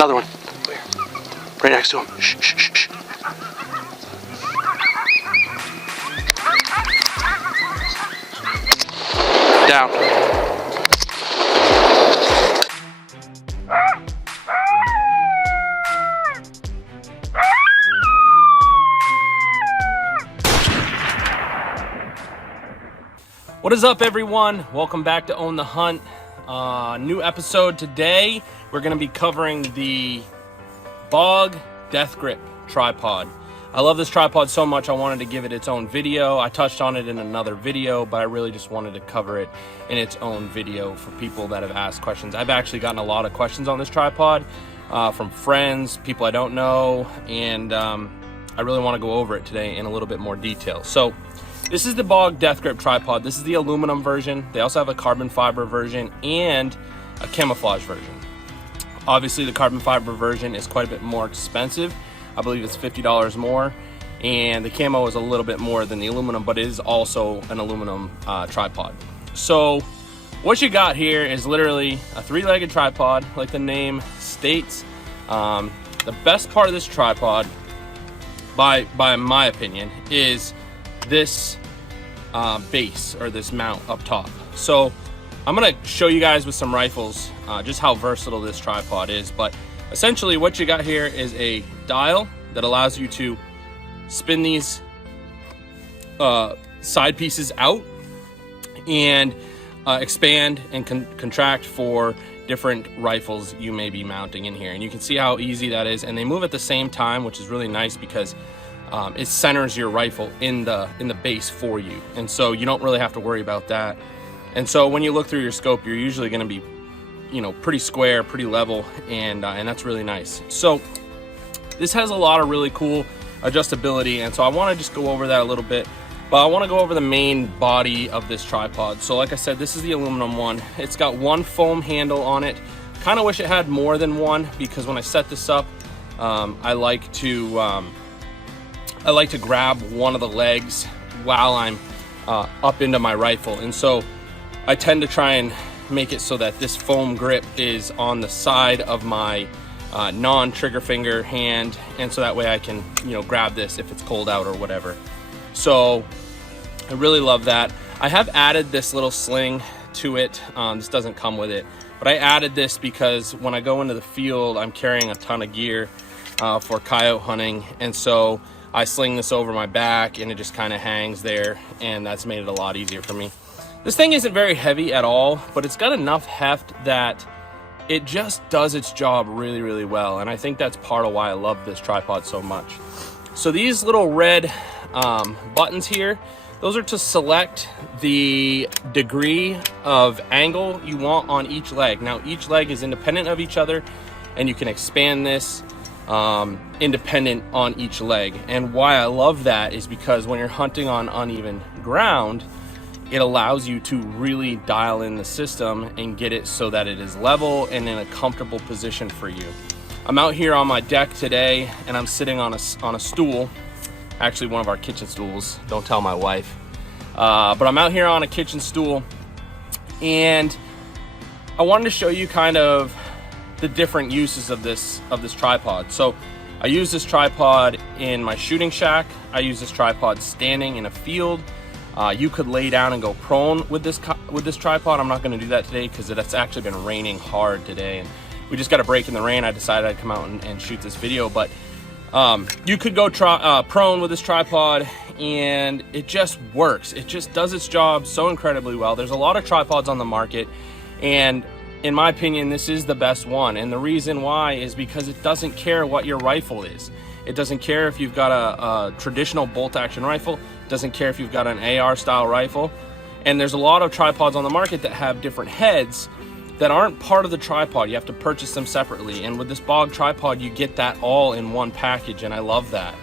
Another one. Right next to him. Shh, shh, shh, shh. Down. What is up, everyone? Welcome back to Own the Hunt. New episode today. We're going to be covering the BOG Death Grip tripod. I love this tripod so much I wanted to give it its own video. I touched on it in another video, but I really just wanted to cover it in its own video for people that have asked questions. I've actually gotten a lot of questions on this tripod from friends, people I don't know, and I really want to go over it today in a little bit more detail. So this is the BOG Death Grip tripod. This is the aluminum version. They also have a carbon fiber version and a camouflage version. Obviously, the carbon fiber version is quite a bit more expensive. I believe it's $50 more, and the camo is a little bit more than the aluminum, but it is also an aluminum tripod. So what you got here is literally a three-legged tripod, like the name states. The best part of this tripod, by my opinion, is this base, or this mount up top. So I'm gonna show you guys with some rifles just how versatile this tripod is. But essentially what you got here is a dial that allows you to spin these side pieces out and expand and contract for different rifles you may be mounting in here. And you can see how easy that is, and they move at the same time, which is really nice because it centers your rifle in the base for you, and so you don't really have to worry about that. And so when you look through your scope, you're usually going to be, you know, pretty square, pretty level, and that's really nice. So this has a lot of really cool adjustability, and so I want to just go over that a little bit. But I want to go over the main body of this tripod. So like I said, this is the aluminum one. It's got one foam handle on it. Kind of wish it had more than one, because when I set this up, I like to grab one of the legs while I'm up into my rifle. And so I tend to try and make it so that this foam grip is on the side of my non-trigger finger hand, and so that way I can, you know, grab this if it's cold out or whatever. So I really love that. I have added this little sling to it. This doesn't come with it, but I added this because when I go into the field, I'm carrying a ton of gear for coyote hunting, and so I sling this over my back and it just kind of hangs there, and that's made it a lot easier for me. This thing isn't very heavy at all, but it's got enough heft that it just does its job really, really well. And I think that's part of why I love this tripod so much. So these little red buttons here, those are to select the degree of angle you want on each leg. Now each leg is independent of each other, and you can expand this independent on each leg. And why I love that is because when you're hunting on uneven ground, it allows you to really dial in the system and get it so that it is level and in a comfortable position for you. I'm out here on my deck today, and I'm sitting on a stool, actually one of our kitchen stools, don't tell my wife, but I'm out here on a kitchen stool, and I wanted to show you kind of the different uses of this tripod. So I use this tripod in my shooting shack. I use this tripod standing in a field. You could lay down and go prone with this tripod. I'm not going to do that today because it's actually been raining hard today, and we just got a break in the rain. I decided I'd come out and shoot this video, but you could go prone with this tripod, and it just works. It just does its job so incredibly well. There's a lot of tripods on the market, and in my opinion, this is the best one. And the reason why is because it doesn't care what your rifle is. It doesn't care if you've got a traditional bolt action rifle. It doesn't care if you've got an AR style rifle. And there's a lot of tripods on the market that have different heads that aren't part of the tripod. You have to purchase them separately. And with this BOG tripod, you get that all in one package, and I love that.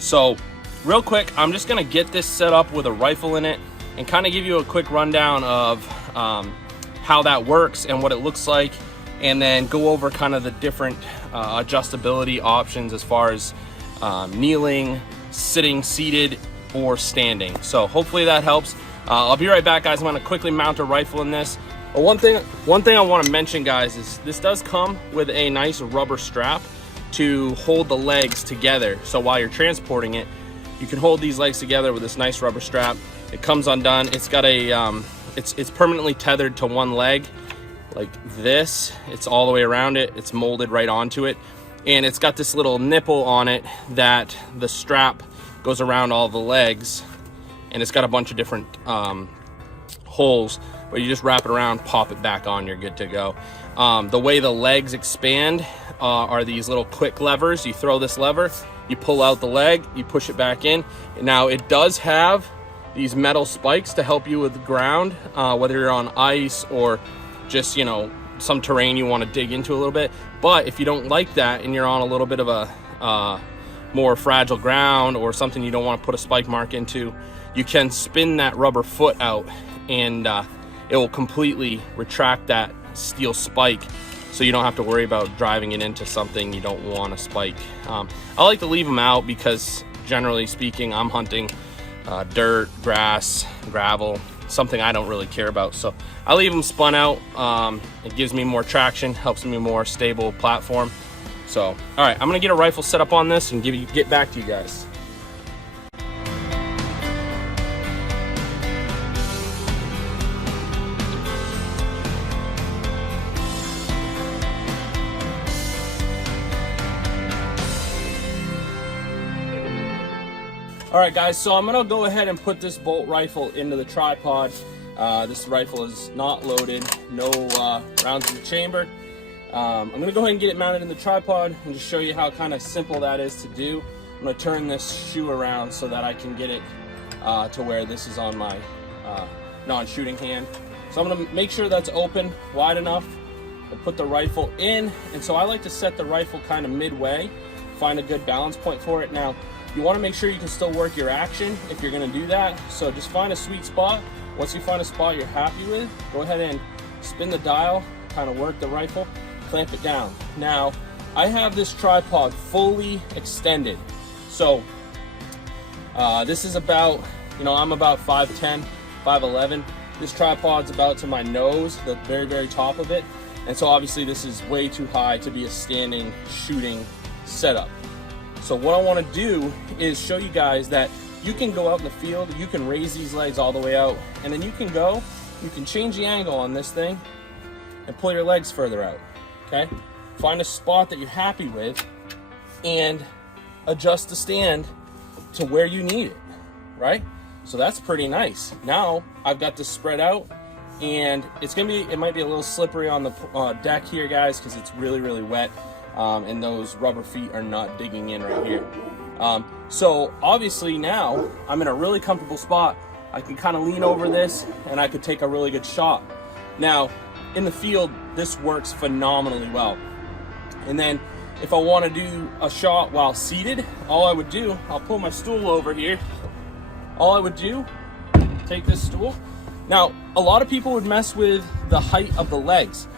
So real quick, I'm just gonna get this set up with a rifle in it and kind of give you a quick rundown of how that works and what it looks like, and then go over kind of the different adjustability options as far as kneeling, sitting, seated, or standing. So hopefully that helps. I'll be right back, guys. I'm gonna quickly mount a rifle in this. One thing I want to mention, guys, is this does come with a nice rubber strap to hold the legs together. So while you're transporting it, you can hold these legs together with this nice rubber strap. It comes undone. It's got a it's permanently tethered to one leg like this. It's all the way around it. It's molded right onto it, and it's got this little nipple on it that the strap goes around all the legs, and it's got a bunch of different holes where you just wrap it around, pop it back on, you're good to go. The way the legs expand are these little quick levers. You throw this lever, you pull out the leg, you push it back in. Now it does have these metal spikes to help you with the ground, whether you're on ice or just, you know, some terrain you want to dig into a little bit. But if you don't like that and you're on a little bit of a more fragile ground or something you don't want to put a spike mark into, you can spin that rubber foot out, and it will completely retract that steel spike, so you don't have to worry about driving it into something you don't want to spike. I like to leave them out because, generally speaking, I'm hunting dirt, grass, gravel, something I don't really care about. So I leave them spun out. It gives me more traction, helps me more stable platform. So, all right, I'm gonna get a rifle set up on this and get back to you guys. All right, guys, so I'm gonna go ahead and put this bolt rifle into the tripod. This rifle is not loaded, no rounds in the chamber. I'm gonna go ahead and get it mounted in the tripod and just show you how kind of simple that is to do. I'm gonna turn this shoe around so that I can get it to where this is on my non-shooting hand. So I'm gonna make sure that's open wide enough and put the rifle in. And so I like to set the rifle kind of midway, find a good balance point for it. Now, you want to make sure you can still work your action if you're going to do that. So just find a sweet spot. Once you find a spot you're happy with, go ahead and spin the dial, kind of work the rifle, clamp it down. Now, I have this tripod fully extended. So this is about, you know, I'm about 5'10", 5'11". This tripod's about to my nose, the very, very top of it. And so obviously this is way too high to be a standing shooting setup. So what I want to do is show you guys that you can go out in the field, you can raise these legs all the way out, and then you can change the angle on this thing and pull your legs further out, okay? Find a spot that you're happy with and adjust the stand to where you need it, right? So that's pretty nice. Now I've got this spread out, and it might be a little slippery on the deck here, guys, because it's really, really wet. And those rubber feet are not digging in right here. So obviously now I'm in a really comfortable spot. I can kind of lean over this and I could take a really good shot. Now in the field, this works phenomenally well. And then if I want to do a shot while seated, all I would do, I'll pull my stool over here. All I would do, take this stool. Now, a lot of people would mess with the height of the legs.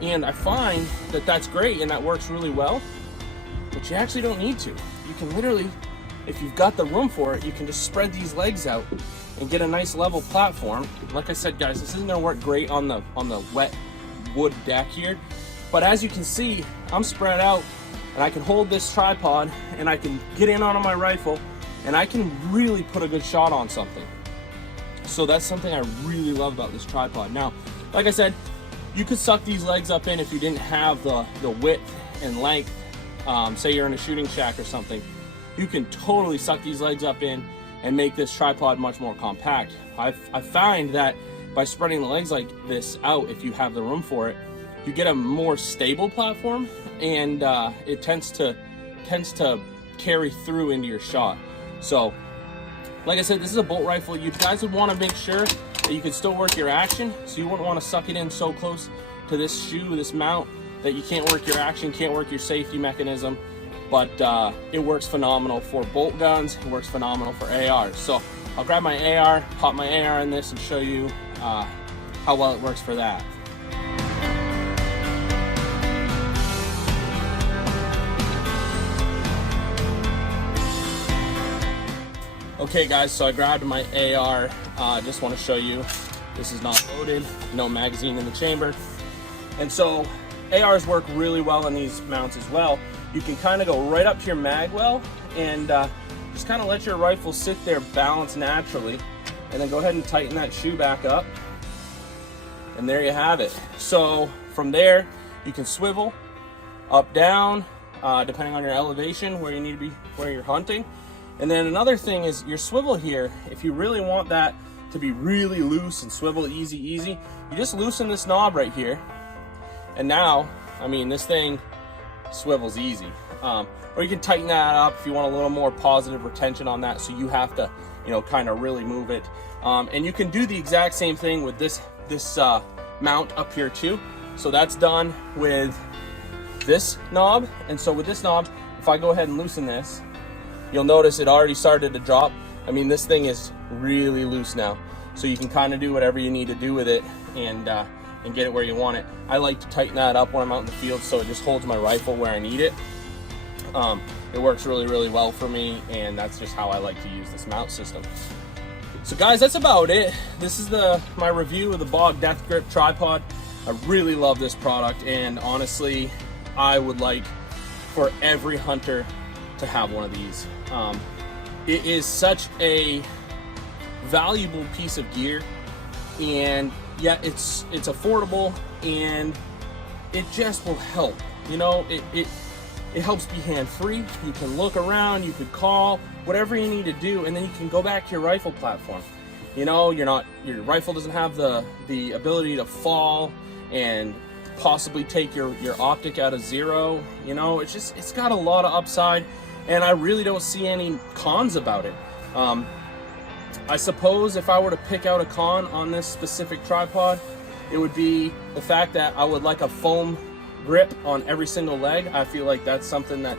And I find that that's great and that works really well, but you actually don't need to. You can literally, if you've got the room for it, you can just spread these legs out and get a nice level platform. Like I said, guys, this isn't gonna work great on the wet wood deck here, but as you can see, I'm spread out and I can hold this tripod and I can get in on my rifle and I can really put a good shot on something. So that's something I really love about this tripod. Now, like I said, you could suck these legs up in if you didn't have the width and length. Say you're in a shooting shack or something. You can totally suck these legs up in and make this tripod much more compact. I find that by spreading the legs like this out, if you have the room for it, you get a more stable platform, and it tends to carry through into your shot. So, like I said, this is a bolt rifle. You guys would want to make sure that you can still work your action, so you wouldn't want to suck it in so close to this shoe, this mount, that you can't work your action, can't work your safety mechanism. But it works phenomenal for bolt guns, it works phenomenal for ARs. So I'll grab my AR, pop my AR in this and show you how well it works for that. Okay guys, so I grabbed my AR I just want to show you this is not loaded, no magazine in the chamber. And so ARs work really well in these mounts as well. You can kind of go right up to your mag well and just kind of let your rifle sit there balanced naturally, and then go ahead and tighten that shoe back up, and there you have it. So from there you can swivel up, down, depending on your elevation where you need to be, where you're hunting. And then another thing is your swivel here, if you really want that to be really loose and swivel easy, you just loosen this knob right here, and now, I mean, this thing swivels easy. Or you can tighten that up if you want a little more positive retention on that, so you have to, you know, kind of really move it. And you can do the exact same thing with this mount up here too. So that's done with this knob. And so with this knob, if I go ahead and loosen this, you'll notice it already started to drop. I mean, this thing is really loose now. So you can kind of do whatever you need to do with it and get it where you want it. I like to tighten that up when I'm out in the field so it just holds my rifle where I need it. It works really, really well for me, and that's just how I like to use this mount system. So guys, that's about it. This is my review of the BOG Death Grip tripod. I really love this product, and honestly, I would like for every hunter to have one of these. It is such a valuable piece of gear, and yet it's affordable, and it just will help. You know, it helps be hand-free. You can look around, you could call, whatever you need to do, and then you can go back to your rifle platform. You know, your rifle doesn't have the ability to fall and possibly take your optic out of zero. You know, it's got a lot of upside, and I really don't see any cons about it. I suppose if I were to pick out a con on this specific tripod, it would be the fact that I would like a foam grip on every single leg. I feel like that's something that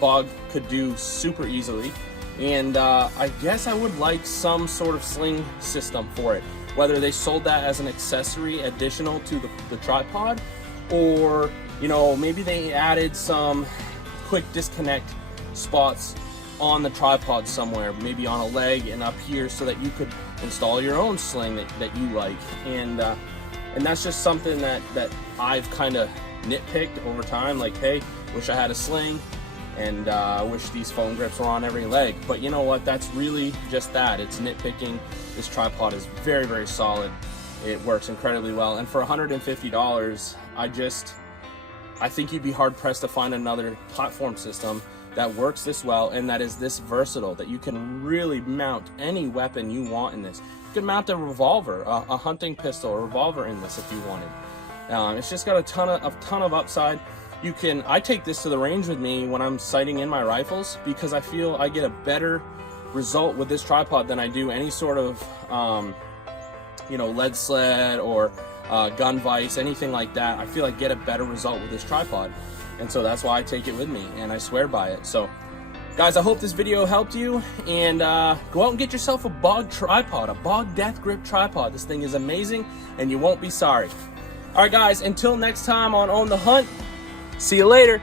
BOG could do super easily. And I guess I would like some sort of sling system for it, whether they sold that as an accessory additional to the tripod, or, you know, maybe they added some quick disconnect spots on the tripod somewhere, maybe on a leg and up here, so that you could install your own sling that you like. And that's just something that I've kind of nitpicked over time, like, hey, wish I had a sling, and I wish these foam grips were on every leg. But you know what, that's really just that, it's nitpicking. This tripod is very, very solid. It works incredibly well, and for $150, I think you'd be hard pressed to find another platform system that works this well and that is this versatile, that you can really mount any weapon you want in this. You can mount a revolver, a hunting pistol, a revolver in this if you wanted. It's just got a ton of upside. I take this to the range with me when I'm sighting in my rifles, because I feel I get a better result with this tripod than I do any sort of you know, lead sled or gun vise, anything like that. I feel I get a better result with this tripod, and so that's why I take it with me, and I swear by it. So guys, I hope this video helped you, and go out and get yourself a BOG tripod, a BOG Death Grip tripod. This thing is amazing, and you won't be sorry. All right guys, until next time on Own the Hunt, see you later.